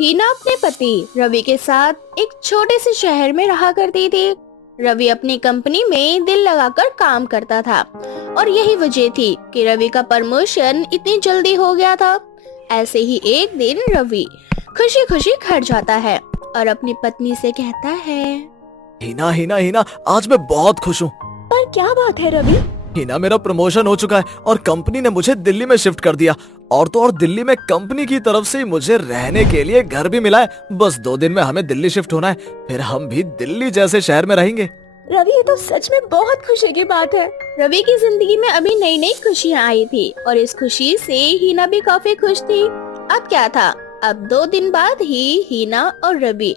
हीना अपने पति रवि के साथ एक छोटे से शहर में रहा करती थी। रवि अपनी कंपनी में दिल लगाकर काम करता था और यही वजह थी कि रवि का प्रमोशन इतनी जल्दी हो गया था। ऐसे ही एक दिन रवि खुशी खुशी घर जाता है और अपनी पत्नी से कहता है, हिना हिना हिना, आज मैं बहुत खुश हूँ। पर क्या बात है रवि? हिना, मेरा प्रमोशन हो चुका है और कंपनी ने मुझे दिल्ली में शिफ्ट कर दिया। और तो और दिल्ली में कंपनी की तरफ से मुझे रहने के लिए घर भी मिला है। बस 2 दिन में हमें दिल्ली शिफ्ट होना है, फिर हम भी दिल्ली जैसे शहर में रहेंगे। रवि, ये तो सच में बहुत खुशी की बात है। रवि की जिंदगी में अभी नई नई खुशियाँ आई थी और इस खुशी से हीना भी काफी खुश थी। अब क्या था, अब 2 दिन बाद ही हीना और रवि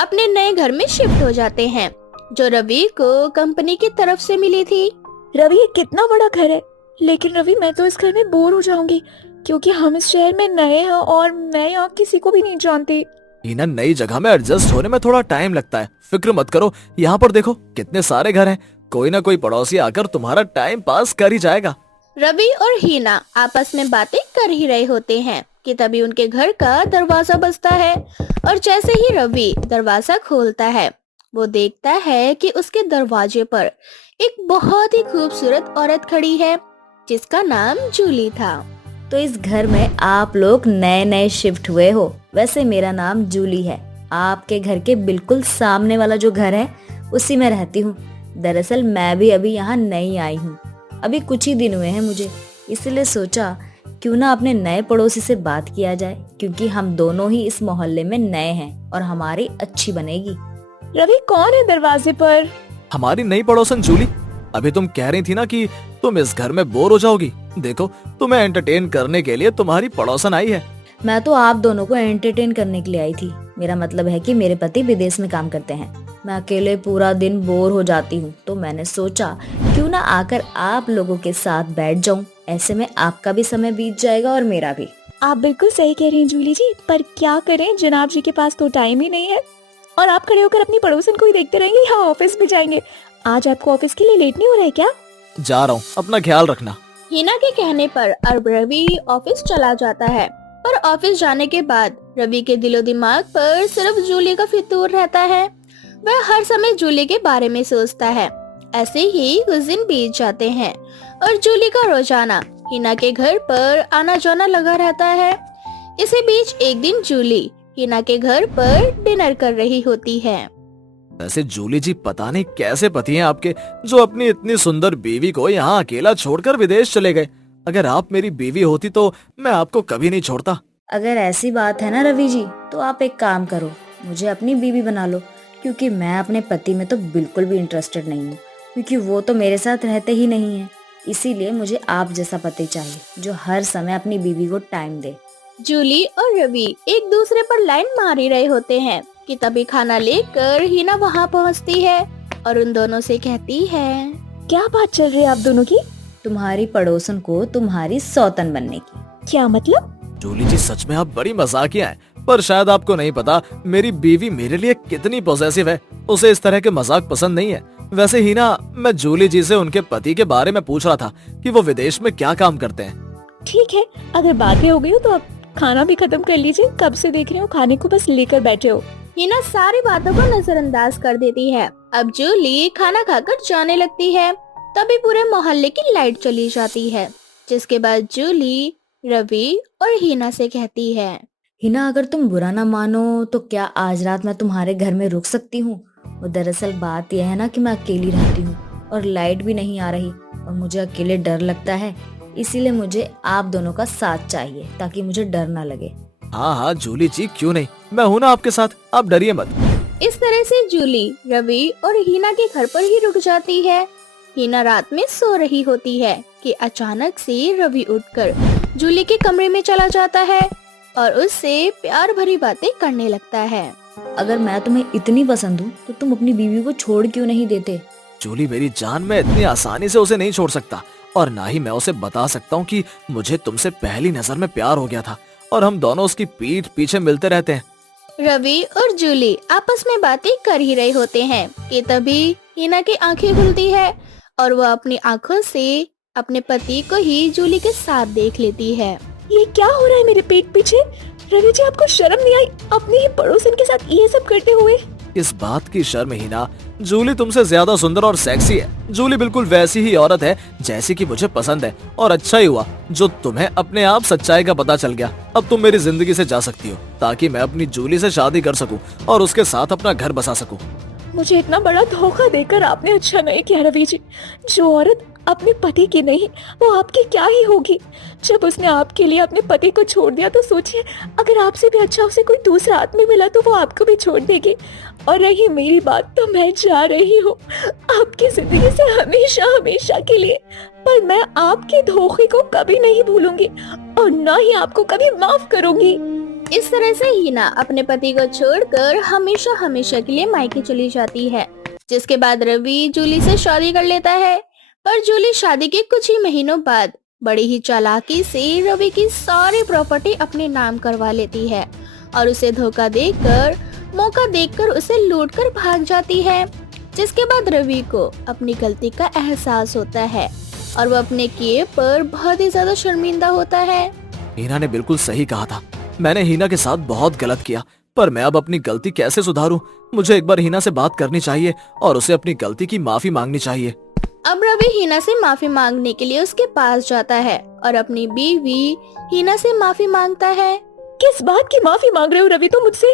अपने नए घर में शिफ्ट हो जाते हैं, जो रवि को कंपनी की तरफ से मिली थी। रवि, ये कितना बड़ा घर है। लेकिन रवि, मैं तो इस घर में बोर हो जाऊंगी क्योंकि हम इस शहर में नए हैं और मैं यहाँ किसी को भी नहीं जानती। हिना, नई जगह में एडजस्ट होने में थोड़ा टाइम लगता है। फिक्र मत करो, यहाँ पर देखो कितने सारे घर हैं। कोई ना कोई पड़ोसी आकर तुम्हारा टाइम पास कर ही जाएगा। रवि और हीना आपस में बातें कर ही रहे होते हैं कि तभी उनके घर का दरवाजा बजता है और जैसे ही रवि दरवाजा खोलता है, वो देखता है कि उसके दरवाजे पर एक बहुत ही खूबसूरत औरत खड़ी है जिसका नाम जूली था। तो इस घर में आप लोग नए नए शिफ्ट हुए हो। वैसे मेरा नाम जूली है। आपके घर के बिल्कुल सामने वाला जो घर है उसी में रहती हूँ। दरअसल मैं भी अभी यहाँ नई आई हूँ, अभी कुछ ही दिन हुए हैं मुझे, इसलिए सोचा क्यों ना अपने नए पड़ोसी से बात किया जाए, क्योंकि हम दोनों ही इस मोहल्ले में नए हैं और हमारी अच्छी बनेगी। रवि, कौन है दरवाजे पर? हमारी नई पड़ोसन जूली। अभी तुम कह रही थी ना कि तुम इस घर में बोर हो जाओगी। देखो, तुम्हें एंटरटेन करने के लिए तुम्हारी पड़ोसन आई है। मैं तो आप दोनों को एंटरटेन करने के लिए आई थी। मेरा मतलब है कि मेरे पति विदेश में काम करते हैं। मैं अकेले पूरा दिन बोर हो जाती हूँ, तो मैंने सोचा क्यों ना आकर आप लोगों के साथ बैठ जाऊँ। ऐसे में आपका भी समय बीत जाएगा और मेरा भी। आप बिल्कुल सही कह रही हैं जूली जी, पर क्या करें, जनाब जी के पास तो टाइम ही नहीं है और आप खड़े होकर अपनी पड़ोसन को ही देखते रहेंगे या ऑफिस भी जाएंगे? आज आपको ऑफिस के लिए लेट नहीं हो रहा है क्या? जा रहा हूँ, अपना ख्याल रखना। हीना के कहने पर अब रवि ऑफिस चला जाता है और ऑफिस जाने के बाद रवि के दिलो दिमाग पर सिर्फ जूली का फितूर रहता है। वह हर समय जूली के बारे में सोचता है। ऐसे ही कुछ दिन बीत जाते हैं और जूली का रोजाना हीना के घर पर आना जाना लगा रहता है। इसी बीच एक दिन जूली हीना के घर पर डिनर कर रही होती है। वैसे जूली जी, पता नहीं कैसे पति हैं आपके, जो अपनी इतनी सुंदर बीवी को यहाँ अकेला छोड़कर विदेश चले गए। अगर आप मेरी बीवी होती तो मैं आपको कभी नहीं छोड़ता। अगर ऐसी बात है ना रवि जी, तो आप एक काम करो, मुझे अपनी बीवी बना लो, क्योंकि मैं अपने पति में तो बिल्कुल भी इंटरेस्टेड नहीं हूँ, क्योंकि वो तो मेरे साथ रहते ही नहीं है। इसीलिए मुझे आप जैसा पति चाहिए, जो हर समय अपनी बीवी को टाइम दे। जूली और रवि एक दूसरे पर लाइन मार ही रहे होते हैं कि तभी खाना लेकर हीना वहाँ पहुँचती है और उन दोनों से कहती है, क्या बात चल रही है आप दोनों की? तुम्हारी पड़ोसन को तुम्हारी सौतन बनने की। क्या मतलब? जूली जी, सच में आप बड़ी मजाकिया हैं, पर शायद आपको नहीं पता मेरी बीवी मेरे लिए कितनी पॉसेसिव है। उसे इस तरह के मजाक पसंद नहीं है। वैसे ही ना, मैं जूली जी से उनके पति के बारे में पूछ रहा था कि वो विदेश में क्या काम करते हैं। ठीक है, अगर बातें हो गई हो तो आप खाना भी खत्म कर लीजिए। कब से देख रहे हो, खाने को बस लेकर बैठे हो। हीना सारी बातों को नजरअंदाज कर देती है। अब जूली खाना खाकर जाने लगती है, तभी पूरे मोहल्ले की लाइट चली जाती है, जिसके बाद जूली रवि और हीना से कहती है, हिना, अगर तुम बुरा ना मानो तो क्या आज रात मैं तुम्हारे घर में रुक सकती हूँ? वो दरअसल बात यह है ना कि मैं अकेली रहती हूँ और लाइट भी नहीं आ रही और मुझे अकेले डर लगता है। इसीलिए मुझे आप दोनों का साथ चाहिए ताकि मुझे डर ना लगे। हाँ हाँ जूली जी, क्यों नहीं, मैं हूँ ना आपके साथ, आप डरिए मत। इस तरह से जूली रवि और हीना के घर पर ही रुक जाती है। हीना रात में सो रही होती है कि अचानक से रवि उठकर जूली के कमरे में चला जाता है और उससे प्यार भरी बातें करने लगता है। अगर मैं तुम्हें इतनी पसंद हूँ तो तुम अपनी बीवी को छोड़ क्यों नहीं देते? जूली मेरी जान, मैं इतनी आसानी से उसे नहीं छोड़ सकता और ना ही मैं उसे बता सकता हूँ कि मुझे तुमसे पहली नजर में प्यार हो गया था और हम दोनों उसकी पीठ पीछे मिलते रहते हैं। रवि और जूली आपस में बातें कर ही रहे होते हैं कि तभी हीना की आंखें खुलती है और वह अपनी आंखों से अपने पति को ही जूली के साथ देख लेती है। ये क्या हो रहा है मेरे पेट पीछे? रवि जी, आपको शर्म नहीं आई अपने ही पड़ोसन के साथ ये सब करते हुए? इस बात की शर्म ही ना, जूली तुमसे ज्यादा सुंदर और सेक्सी है। जूली बिल्कुल वैसी ही औरत है जैसी कि मुझे पसंद है, और अच्छा ही हुआ जो तुम्हें अपने आप सच्चाई का पता चल गया। अब तुम मेरी जिंदगी से जा सकती हो, ताकि मैं अपनी जूली से शादी कर सकूं और उसके साथ अपना घर बसा सकूं। मुझे इतना बड़ा धोखा देकर आपने अच्छा नहीं किया रवि जी। जो औरत अपने पति की नहीं, वो आपकी क्या ही होगी। जब उसने आपके लिए अपने पति को छोड़ दिया तो सोचिए, अगर आपसे भी अच्छा उसे कोई दूसरा आदमी मिला तो वो आपको भी छोड़ देगी। और रही मेरी बात, तो मैं जा रही हूँ आपकी जिंदगी से हमेशा हमेशा के लिए। पर मैं आपके धोखे को कभी नहीं भूलूंगी और ना ही आपको कभी माफ करूंगी। इस तरह से हीना अपने पति को छोड़कर हमेशा हमेशा के लिए मायके चली जाती है, जिसके बाद रवि जूली से शादी कर लेता है। पर जूली शादी के कुछ ही महीनों बाद बड़ी ही चालाकी से रवि की सारी प्रॉपर्टी अपने नाम करवा लेती है और उसे धोखा देकर, मौका देखकर उसे लूटकर भाग जाती है। जिसके बाद रवि को अपनी गलती का एहसास होता है और वो अपने किए पर बहुत ही ज्यादा शर्मिंदा होता है। हीना ने बिल्कुल सही कहा था। मैंने हीना के साथ बहुत गलत किया, पर मैं अब अपनी गलती कैसे सुधारूं? मुझे एक बार हीना से बात करनी चाहिए और उसे अपनी गलती की माफी मांगनी चाहिए। अब रवि हीना से माफी मांगने के लिए उसके पास जाता है और अपनी बीवी हीना से माफी मांगता है। किस बात की माफी मांग रहे हो रवि तुम मुझसे?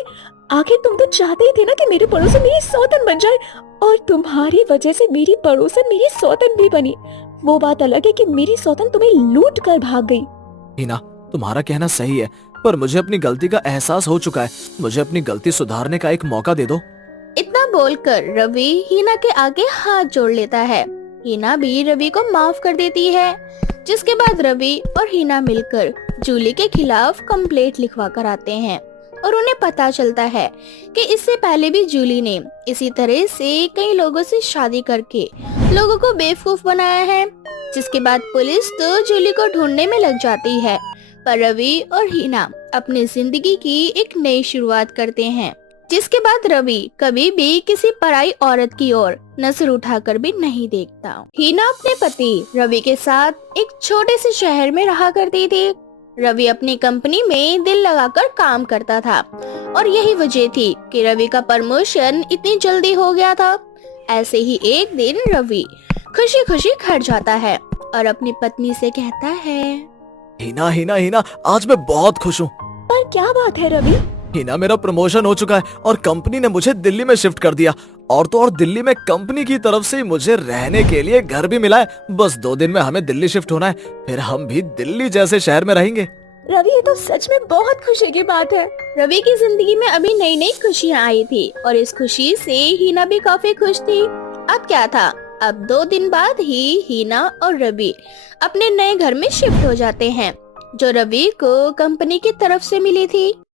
आखिर तुम तो चाहते ही थे ना कि मेरे पड़ोसन मेरी सौतन बन जाए, और तुम्हारी वजह से मेरी पड़ोसन मेरी सौतन भी बनी। वो बात अलग है कि मेरी सौतन तुम्हें लूट कर भाग गई। हीना, तुम्हारा कहना सही है, पर मुझे अपनी गलती का एहसास हो चुका है। मुझे अपनी गलती सुधारने का एक मौका दे दो। इतना बोलकर रवि हीना के आगे हाथ जोड़ लेता है। हीना भी रवि को माफ कर देती है, जिसके बाद रवि और हीना मिलकर जूली के खिलाफ कंप्लेंट लिखवा कर आते हैं और उन्हें पता चलता है कि इससे पहले भी जूली ने इसी तरह से कई लोगों से शादी करके लोगों को बेवकूफ बनाया है। जिसके बाद पुलिस तो जूली को ढूंढने में लग जाती है, पर रवि और हीना अपनी जिंदगी की एक नई शुरुआत करते हैं। जिसके बाद रवि कभी भी किसी पराई औरत की ओर नजर उठाकर भी नहीं देखता। हीना अपने पति रवि के साथ एक छोटे से शहर में रहा करती थी। रवि अपनी कंपनी में दिल लगाकर काम करता था और यही वजह थी कि रवि का प्रमोशन इतनी जल्दी हो गया था। ऐसे ही एक दिन रवि खुशी खुशी घर जाता है और अपनी पत्नी से कहता है, हीना हीना हीना, आज मैं बहुत खुश हूँ। पर क्या बात है रवि? हीना, मेरा प्रमोशन हो चुका है और कंपनी ने मुझे दिल्ली में शिफ्ट कर दिया, और तो और दिल्ली में कंपनी की तरफ से मुझे रहने के लिए घर भी मिला है। बस 2 दिन में हमें दिल्ली शिफ्ट होना है, फिर हम भी दिल्ली जैसे शहर में रहेंगे। रवि, ये तो सच में बहुत खुशी की बात है। रवि की जिंदगी में अभी नई नई खुशियाँ आई थी और इस खुशी से हीना भी काफी खुश थी। अब क्या था, अब 2 दिन बाद ही हीना और रवि अपने नए घर में शिफ्ट हो जाते हैं, जो रवि को कंपनी की तरफ से मिली थी।